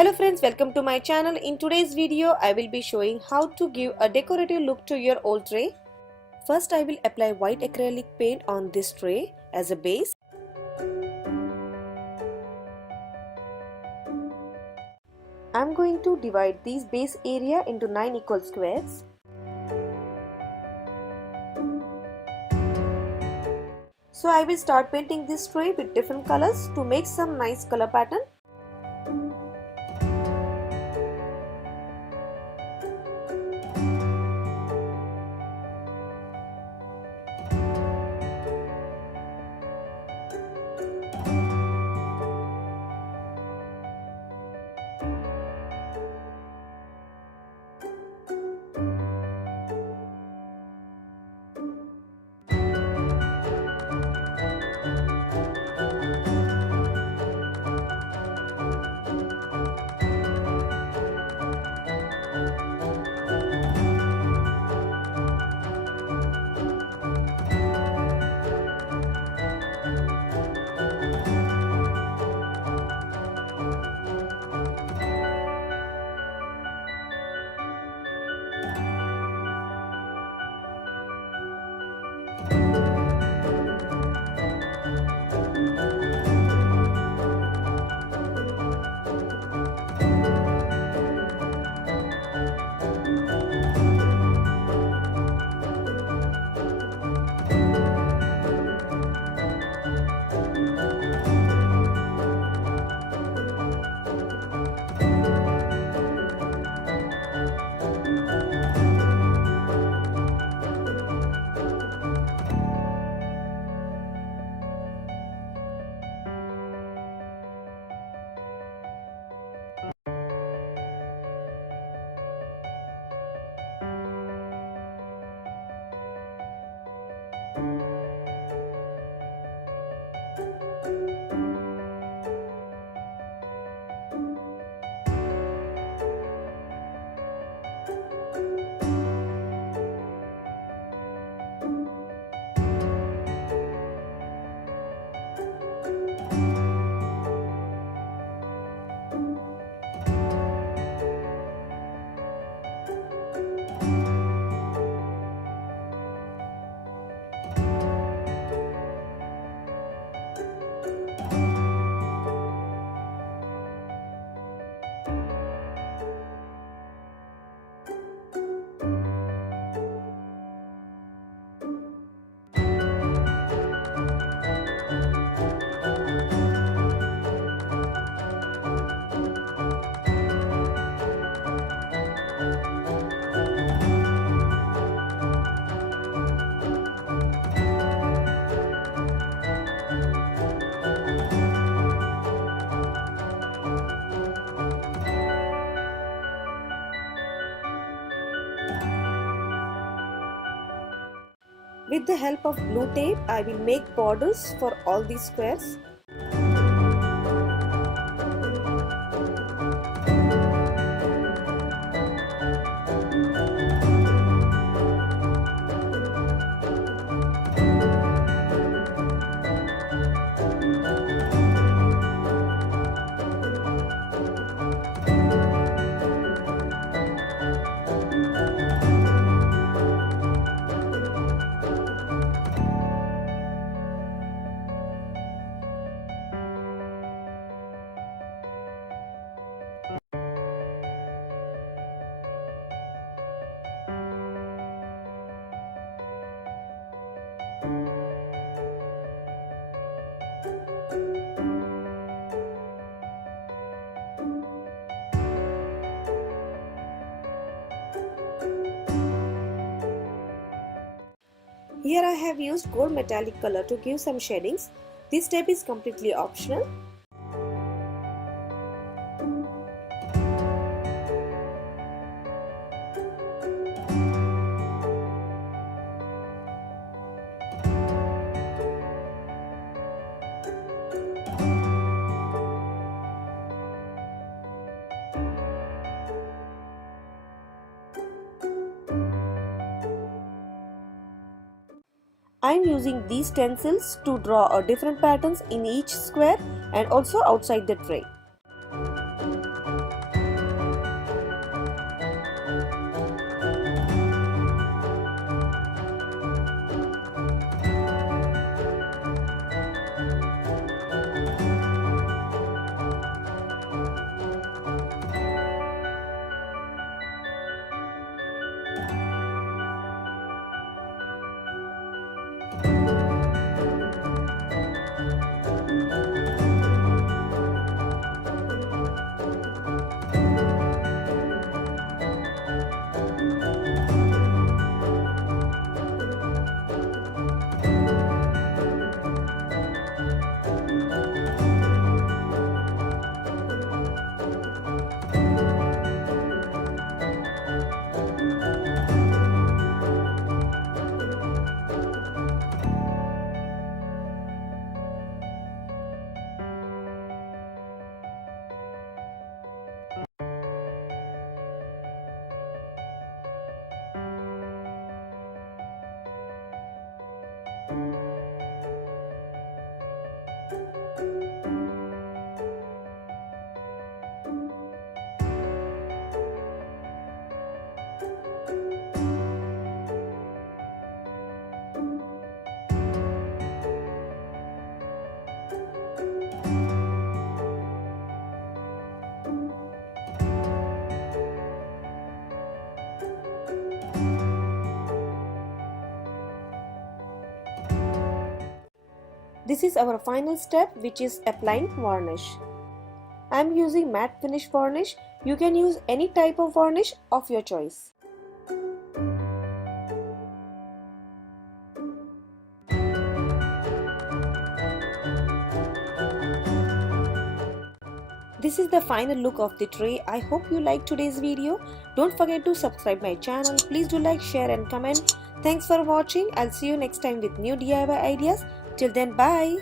Hello friends, welcome to my channel. In today's video, I will be showing how to give a decorative look to your old tray. First, I will apply white acrylic paint on this tray as a base. I'm going to divide this base area into 9 equal squares. So I will start painting this tray with different colors to make some nice color pattern. With the help of glue tape, I will make borders for all these squares. Here I have used gold metallic color to give some shadings. This step is completely optional. I am using these stencils to draw different patterns in each square and also outside the tray. This is our final step, which is applying varnish. I am using matte finish varnish. You can use any type of varnish of your choice. This is the final look of the tray. I hope you liked today's video. Don't forget to subscribe my channel. Please do like, share and comment. Thanks for watching. I'll see you next time with new DIY ideas. Till then, bye.